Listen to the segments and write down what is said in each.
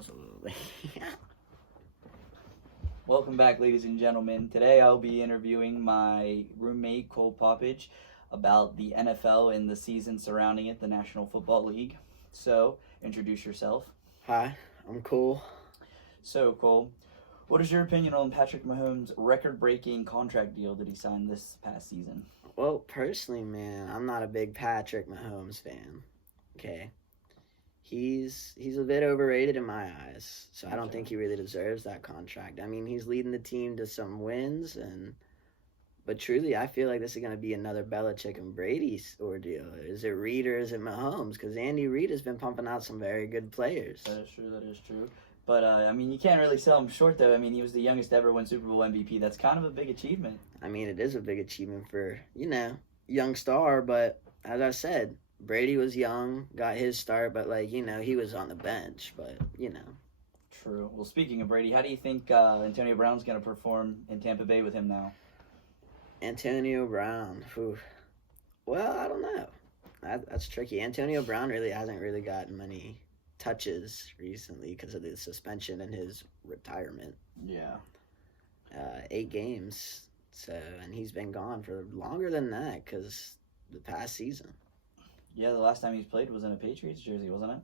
Absolutely. Welcome back, ladies and gentlemen. Today I'll be interviewing my roommate, Cole Poppage, about the NFL and the season surrounding it, the National Football League. So, introduce yourself. Hi, I'm Cole. So, Cole, what is your opinion on Patrick Mahomes' record-breaking contract deal that he signed this past season? Well, personally, man, I'm not a big Patrick Mahomes fan. Okay. He's a bit overrated in my eyes, so I don't Okay. think he really deserves that contract. I mean, he's leading the team to some wins, but truly, I feel like this is going to be another Belichick and Brady ordeal. Is it Reid or is it Mahomes? Because Andy Reid has been pumping out some very good players. That is true, that is true. But, I mean, you can't really sell him short, though. I mean, he was the youngest ever win Super Bowl MVP. That's kind of a big achievement. I mean, it is a big achievement for, young star, but as I said, Brady was young, got his start, but, he was on the bench, but. True. Well, speaking of Brady, how do you think Antonio Brown's going to perform in Tampa Bay with him now? Antonio Brown, whew. Well, I don't know. That's tricky. Antonio Brown really hasn't really gotten many touches recently because of the suspension and his retirement. Yeah. 8 games, and he's been gone for longer than that because the past season. Yeah, the last time he's played was in a Patriots jersey, wasn't it?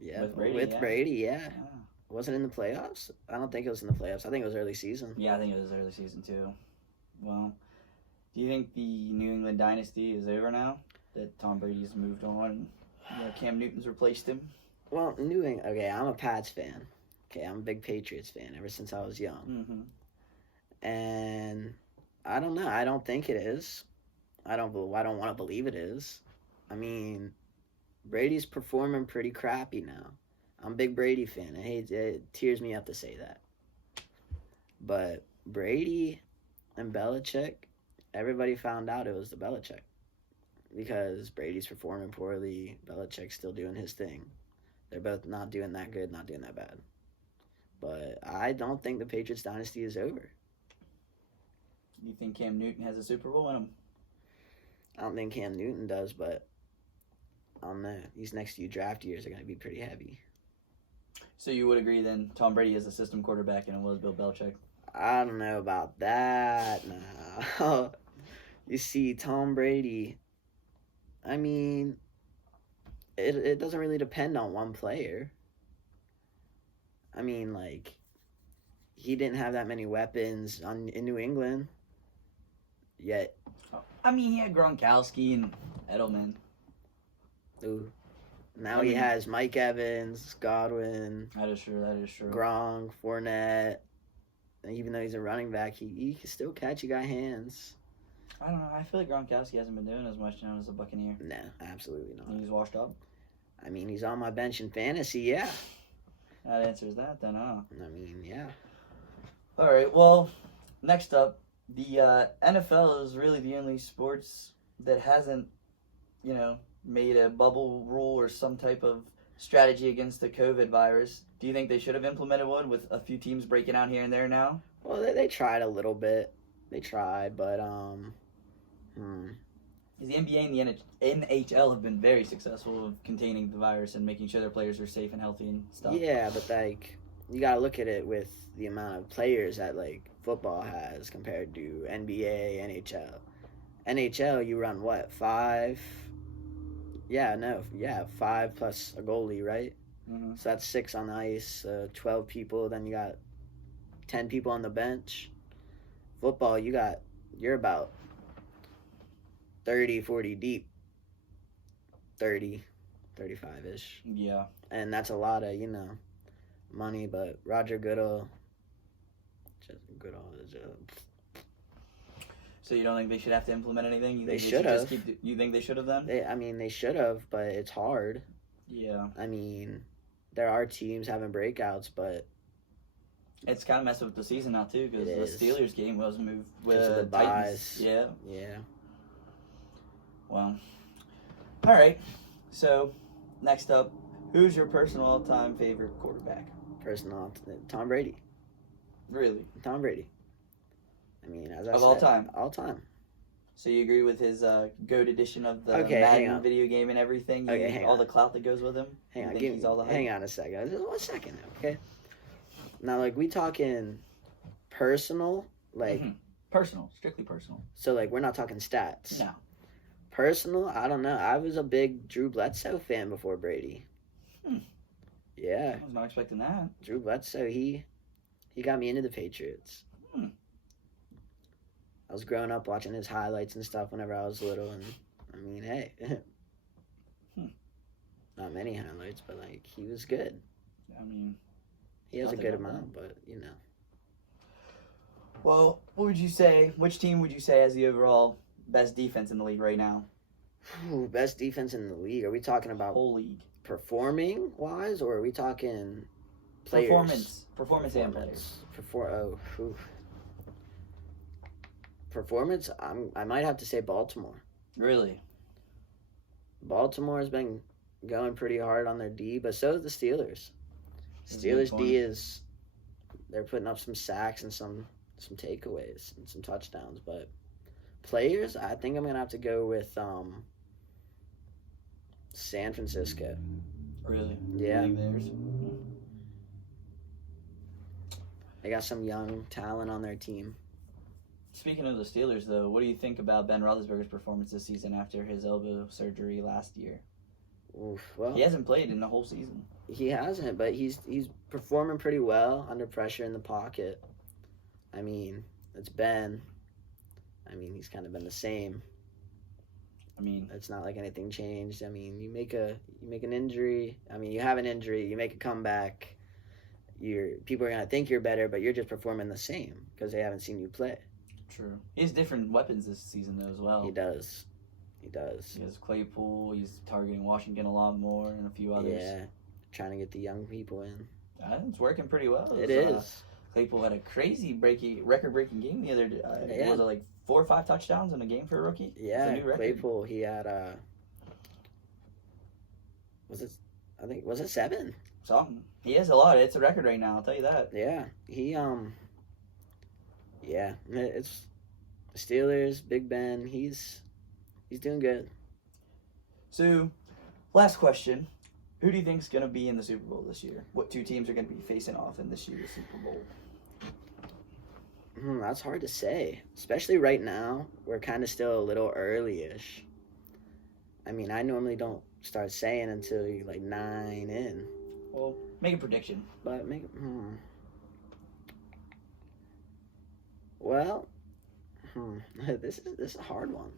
Yeah, With Brady, with yeah. Brady, yeah. Yeah. Was it in the playoffs? I don't think it was in the playoffs. I think it was early season. Yeah, I think it was early season too. Well, do you think the New England dynasty is over now? That Tom Brady's moved on and Cam Newton's replaced him? Well, New England, okay, I'm a Pats fan. Okay, I'm a big Patriots fan ever since I was young. Mm-hmm. And I don't know. I don't think it is. I don't want to believe it is. I mean, Brady's performing pretty crappy now. I'm a big Brady fan. It tears me up to say that. But Brady and Belichick, everybody found out it was the Belichick. Because Brady's performing poorly, Belichick's still doing his thing. They're both not doing that good, not doing that bad. But I don't think the Patriots dynasty is over. Do you think Cam Newton has a Super Bowl in him? I don't think Cam Newton does, but I don't know. These next few draft years are going to be pretty heavy. So you would agree then Tom Brady is a system quarterback and it was Bill Belichick? I don't know about that. No. You see, Tom Brady, I mean, it doesn't really depend on one player. I mean, he didn't have that many weapons in New England yet. I mean, he had Gronkowski and Edelman. Ooh. Now he has Mike Evans, Godwin. That is true. That is true. Gronk, Fournette. And even though he's a running back, he can still catch. He got hands. I don't know. I feel like Gronkowski hasn't been doing as much now as a Buccaneer. No, absolutely not. He's washed up. I mean, he's on my bench in fantasy, yeah. That answers that then, huh? I mean, yeah. All right. Well, next up, the NFL is really the only sports that hasn't, made a bubble rule or some type of strategy against the COVID virus. Do you think they should have implemented one with a few teams breaking out here and there now? Well, they tried a little bit. They tried, but The NBA and the NHL have been very successful of containing the virus and making sure their players are safe and healthy and stuff. Yeah, but you gotta look at it with the amount of players that football has compared to NBA, NHL. NHL, you run what, 5? Yeah, 5 plus a goalie, right? Mm-hmm. So that's 6 on the ice, 12 people. Then you got 10 people on the bench. Football, you're about 30, 40 deep. 30, 35-ish. Yeah. And that's a lot of, money, but Roger Goodell is So you don't think they should have to implement anything? They should have. You think they should have then? They should have, but it's hard. Yeah. I mean, there are teams having breakouts, but it's kind of messing with the season now too because the Steelers game was moved with the Titans. buys. Yeah. Yeah. Well. All right. So, next up, who's your personal all-time favorite quarterback? Tom Brady. Really? Tom Brady. I mean, as I said, all time. All time. So you agree with his GOAT edition of the Okay, hang Madden on. video game and everything? Okay, hang all on. the clout that goes with him? Hang You on, think he's all the hype? hang on a second. Just 1 second now, okay? Now, like, we talking personal, like, Mhm. Personal, strictly personal. so, like, we're not talking stats. No. Personal, I don't know. I was a big Drew Bledsoe fan before Brady. Yeah, I was not expecting that. Drew Bledsoe, he got me into the Patriots. Hmm. I was growing up watching his highlights and stuff whenever I was little, and I mean, hey, not many highlights, but like he was good. I mean, He has a nothing good about amount, but you know. well, what would you say? Which team would you say has the overall best defense in the league right now? Ooh, best defense in the league. Are we talking about Whole league. performing wise, or are we talking players? Performance and players. Performance. I might have to say Baltimore. Really? Baltimore has been going pretty hard on their D, but so is the Steelers. That's a good Steelers point. D is they're putting up some sacks and some takeaways and some touchdowns, but players, I think I'm gonna have to go with San Francisco. Really? Yeah. You think theirs? They got some young talent on their team. Speaking of the Steelers, though, what do you think about Ben Roethlisberger's performance this season after his elbow surgery last year? Oof, well, He hasn't played in the whole season. he hasn't, but he's performing pretty well under pressure in the pocket. I mean, it's Ben. I mean, he's kind of been the same. I mean, It's not like anything changed. I mean, you make an injury. I mean, you have an injury, you make a comeback. People are gonna think you're better, but you're just performing the same because they haven't seen you play. true. He has different weapons this season, though, as well. He does. He has Claypool. He's targeting Washington a lot more, and a few others. Yeah, trying to get the young people in. It's working pretty well. It is. Claypool had a crazy record-breaking game the other day. Yeah. Was it like 4 or 5 touchdowns in a game for a rookie? Yeah, It's a new record. Claypool. He had was it 7? Something. He has a lot. It's a record right now. I'll tell you that. Yeah, yeah, it's Steelers. Big Ben. He's doing good. So, last question. Who do you think is going to be in the Super Bowl this year? What 2 teams are going to be facing off in this year's Super Bowl? That's hard to say, especially right now. We're kind of still a little early-ish. I mean, I normally don't start saying until you're like 9 in. Well, make a prediction. But Well, this is a hard one.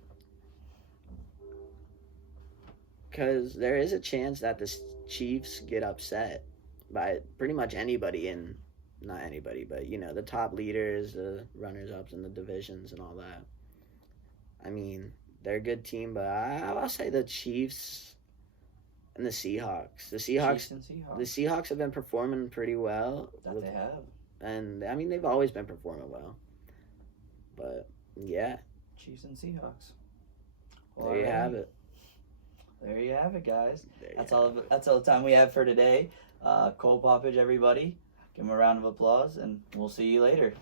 Because there is a chance that the Chiefs get upset by pretty much anybody not anybody, but the top leaders, the runners-ups in the divisions and all that. I mean, they're a good team, but I'll say the Chiefs and the Seahawks. Chiefs and Seahawks. The Seahawks have been performing pretty well. That they have. And, I mean, they've always been performing well. But, yeah. Chiefs and Seahawks. There you have it. There you have it, guys. That's all the time we have for today. Cole Poppage, everybody. Give him a round of applause, and we'll see you later.